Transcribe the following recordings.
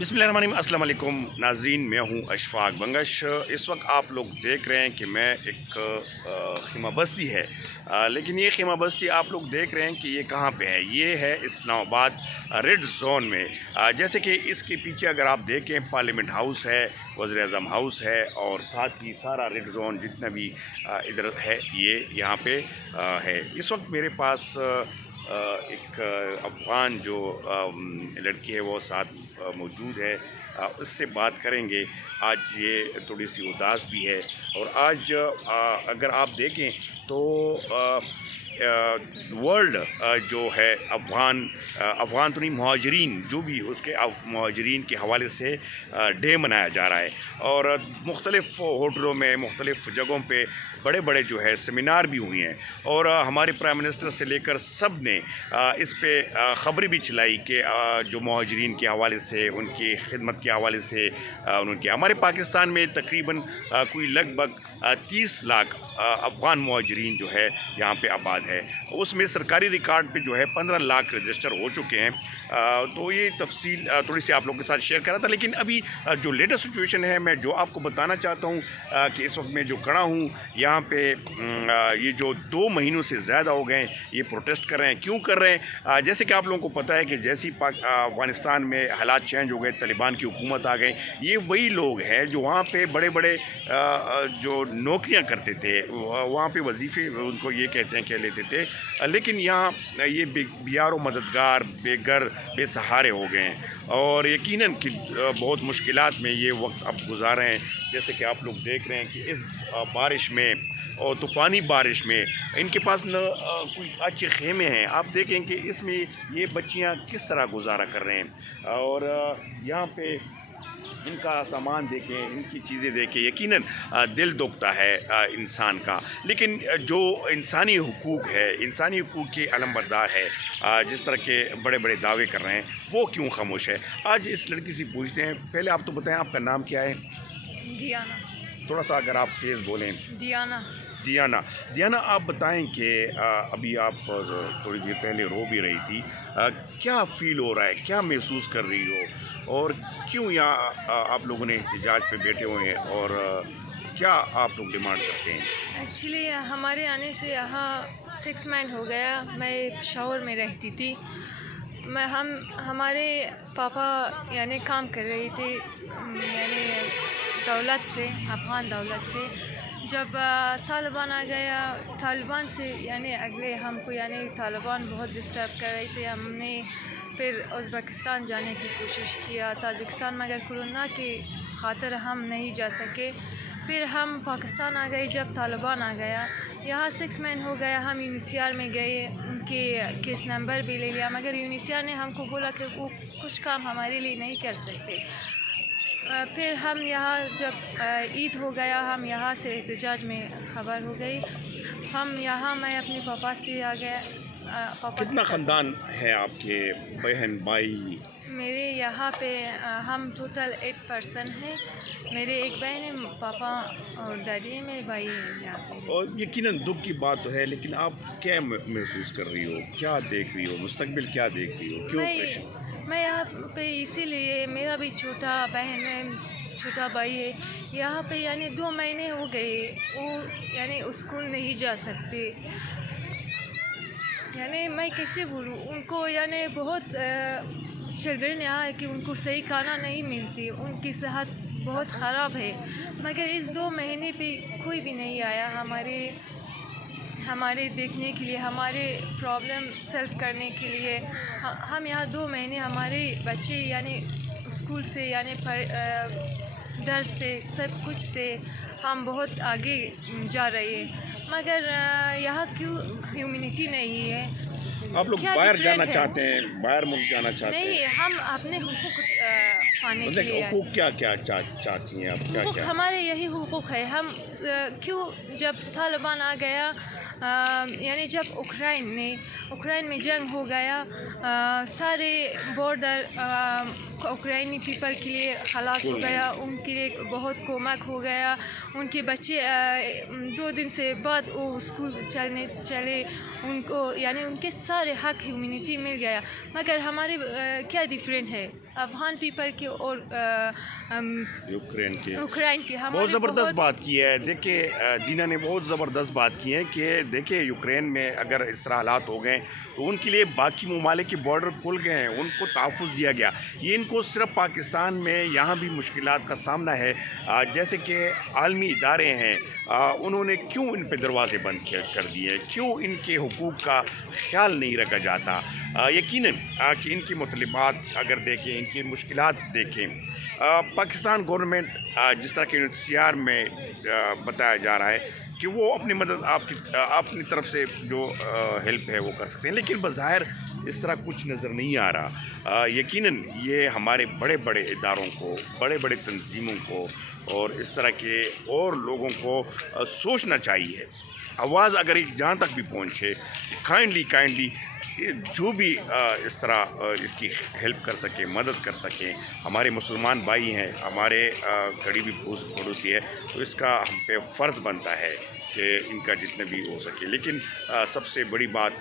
बिस्मिल्लाहिर्रहमानिर्रहीम। अस्सलाम वालेकुम नाज़रीन, मैं हूँ अशफाक बंगश। इस वक्त आप लोग देख रहे हैं कि मैं एक खीमा बस्ती है, लेकिन ये खीमा बस्ती आप लोग देख रहे हैं कि ये कहाँ पे है। ये है इस्लामाबाद रेड जोन में। जैसे कि इसके पीछे अगर आप देखें पार्लियामेंट हाउस है, वज़ीर-ए-आज़म हाउस है और साथ ही सारा रेड जोन जितना भी इधर है ये यहाँ पे है। इस वक्त मेरे पास एक अफ़गान जो लड़की है वो साथ मौजूद है। उससे बात करेंगे। आज ये थोड़ी सी उदास भी है और आज अगर आप देखें तो वर्ल्ड जो है अफ़गान तो नहीं, मुहाजिरीन जो भी उसके मुहाजिरीन के हवाले से डे मनाया जा रहा है और मुख्तलिफ़ होटलों में मुख्तलिफ़ जगहों पे बड़े बड़े जो है सेमिनार भी हुए हैं और हमारे प्राइम मिनिस्टर से लेकर सब ने इस पे ख़बरें भी चलाई कि जो मुहाजिरीन के हवाले से उनकी खिदमत के हवाले से उनके हमारे पाकिस्तान में तकरीबन कोई लगभग 30 लाख अफ़गान मुहाजिरीन जो है यहाँ पे आबाद है। उसमें सरकारी रिकॉर्ड पे जो है 15 लाख रजिस्टर हो चुके हैं। तो ये तफसील थोड़ी सी आप लोगों के साथ शेयर कर रहा था। लेकिन अभी जो लेटेस्ट सिचुएशन है मैं जो आपको बताना चाहता हूँ कि इस वक्त मैं जो खड़ा हूँ यहाँ पे ये जो 2 महीनों से ज़्यादा हो गए ये प्रोटेस्ट कर रहे हैं। क्यों कर रहे हैं? जैसे कि आप लोगों को पता है कि जैसे ही अफ़गानिस्तान में हालात चेंज हो गए, तालिबान की हुकूमत आ गई, ये वही लोग हैं जो वहाँ पे बड़े बड़े जो नौकरियाँ करते थे, वहाँ पे वजीफ़े उनको ये कहते हैं कह लेते थे, लेकिन यहाँ ये बेयारो मददगार बेघर बेसहारे हो गए हैं और यकीनन कि बहुत मुश्किलात में ये वक्त अब गुजार रहे हैं। जैसे कि आप लोग देख रहे हैं कि इस बारिश में और तूफ़ानी बारिश में इनके पास न कोई अच्छे खेमे हैं। आप देखें कि इसमें ये बच्चियाँ किस तरह गुजारा कर रहे हैं और यहाँ पे इनका सामान देखें, इनकी चीज़ें देखें, यकीनन दिल दुखता है इंसान का। लेकिन जो इंसानी हुकूक है, इंसानी हुकूक के अलमबरदार है, जिस तरह के बड़े बड़े दावे कर रहे हैं, वो क्यों खामोश है? आज इस लड़की से पूछते हैं। पहले आप तो बताएं आपका नाम क्या है? दियाना। थोड़ा सा अगर आप तेज़ बोलें। दियाना। दियाना, आप बताएं कि अभी आप थोड़ी देर पहले रो भी रही थी। क्या फ़ील हो रहा है, क्या महसूस कर रही हो और क्यों यहाँ आप लोगों ने एहतजाज पे बैठे हुए हैं और क्या आप लोग डिमांड करते हैं? एक्चुअली हमारे आने से यहाँ 6 मंथ हो गया। मैं शहर में रहती थी। हमारे पापा यानी काम कर रहे थे यानी दौलत से, अफ़गान दौलत से। जब तालिबान आ गया, तालिबान से यानी अगले हमको यानी तालिबान बहुत डिस्टर्ब कर रही थी। हमने फिर उज़्बेकिस्तान जाने की कोशिश किया, ताजिकिस्तान, मगर कोरोना के ख़ातिर हम नहीं जा सके। फिर हम पाकिस्तान आ गए जब तालिबान आ गया। यहाँ 6 मंथ हो गया। हम यूनिसियार में गए, उनके केस नंबर भी ले लिया, मगर यूनिसियार ने हमको बोला कि वो कुछ काम हमारे लिए नहीं कर सकते। फिर हम यहाँ जब ईद हो गया, हम यहाँ से एहतजाज में खबर हो गई। हम यहाँ मैं अपने पापा से आ गया। पापा कितना ख़ानदान है आपके, बहन भाई? मेरे यहाँ पे हम टोटल 8 पर्सन हैं। मेरे एक बहन है, पापा और दादी है, मेरे भाई है यहाँ पे। और यकीनन दुख की बात तो है, लेकिन आप क्या महसूस कर रही हो, क्या देख रही हो, मुस्तकबिल क्या देख रही हो, क्यों? मैं यहाँ पे इसीलिए, मेरा भी छोटा बहन है, छोटा भाई है यहाँ पे। यानी 2 महीने हो गए वो यानी स्कूल नहीं जा सकते। यानी मैं कैसे बोलूँ उनको, यानी बहुत चिल्ड्रन यहाँ है कि उनको सही खाना नहीं मिलती, उनकी सेहत बहुत ख़राब है। मगर इस 2 महीने पे कोई भी नहीं आया हमारे देखने के लिए, हमारे प्रॉब्लम सॉल्व करने के लिए। हम यहाँ 2 महीने हमारे बच्चे यानी स्कूल से यानी दर से सब कुछ से हम बहुत आगे जा रहे हैं, मगर यहाँ क्यों ह्यूमैनिटी नहीं है? आप लोग बाहर जाना चाहते हैं, बाहर मुल्क जाना चाहते हैं? नहीं, हम अपने हुकूक पाने के लिए। हुकूक क्या क्या चाहती हैं आप? क्या हमारे यही हुकूक है। हम क्यों जब तालिबान आ गया, यानी जब उक्रेन में जंग हो गया, सारे बॉर्डर اوکرائنی پیپل کے لیے خلاص ہو گیا، ان کے لیے بہت کومک ہو گیا. ان کے بچے 2 دن سے بعد وہ اسکول چلے، ان کو یعنی ان کے سارے حق ہیومینٹی مل گیا. مگر ہمارے کیا ڈفرینٹ ہے افغان پیپل کے اور یوکرین کے؟ بہت زبردست بات کی ہے. دیکھیں دینا نے بہت زبردست بات کی ہے کہ دیکھیں یوکرین میں اگر اس طرح حالات ہو گئے تو ان کے لیے باقی ممالک کے بارڈر کھل گئے ہیں، ان کو تحفظ دیا گیا. یہ ان کو صرف پاکستان میں یہاں بھی مشکلات کا سامنا ہے. جیسے کہ عالمی ادارے ہیں، انہوں نے کیوں ان پہ دروازے بند کر دیے؟ کیوں ان کے حقوق کا خیال نہیں رکھا جاتا؟ یقیناً کہ ان کی مطالبات اگر دیکھیں، ان کی مشکلات دیکھیں، پاکستان گورنمنٹ جس طرح کہ UNHCR میں بتایا جا رہا ہے کہ وہ اپنی مدد اپنی طرف سے جو ہیلپ ہے وہ کر سکتے ہیں، لیکن بظاہر اس طرح کچھ نظر نہیں آ رہا. یقیناً یہ ہمارے بڑے بڑے اداروں کو، بڑے بڑے تنظیموں کو اور اس طرح کے اور لوگوں کو سوچنا چاہیے. آواز اگر جہاں تک بھی پہنچے، کائنڈلی جو بھی اس طرح اس کی ہیلپ کر سکے، مدد کر سکیں. ہمارے مسلمان بھائی ہیں، ہمارے قریبی پڑوسی ہے، تو اس کا ہم پہ فرض بنتا ہے کہ ان کا جتنے بھی ہو سکے. لیکن سب سے بڑی بات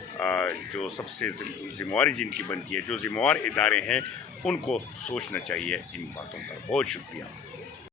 جو سب سے ذمہ داری جن کی بنتی ہے، جو ذمہ دار ادارے ہیں، ان کو سوچنا چاہیے ان باتوں پر. بہت شکریہ.